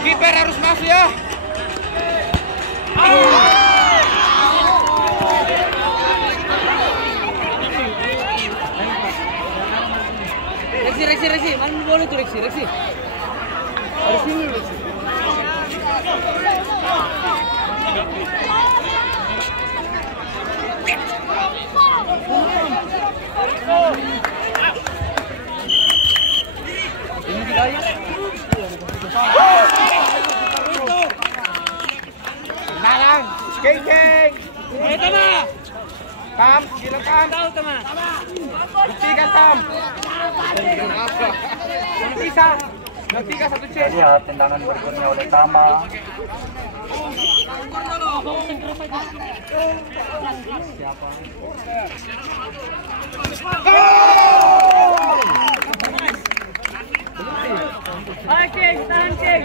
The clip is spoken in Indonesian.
Kiper harus masuk ya. Reksi, mana boleh tuh reksi. Harus ini reksi. Ini kita ya. Nalang, geng. Itu mah. Tam, gila tam. Tahu teman. Buktikan tam. Nanti kan satu cek. Lihat tendangan berikutnya oleh Tama. Siapa? Tahan, Ceng.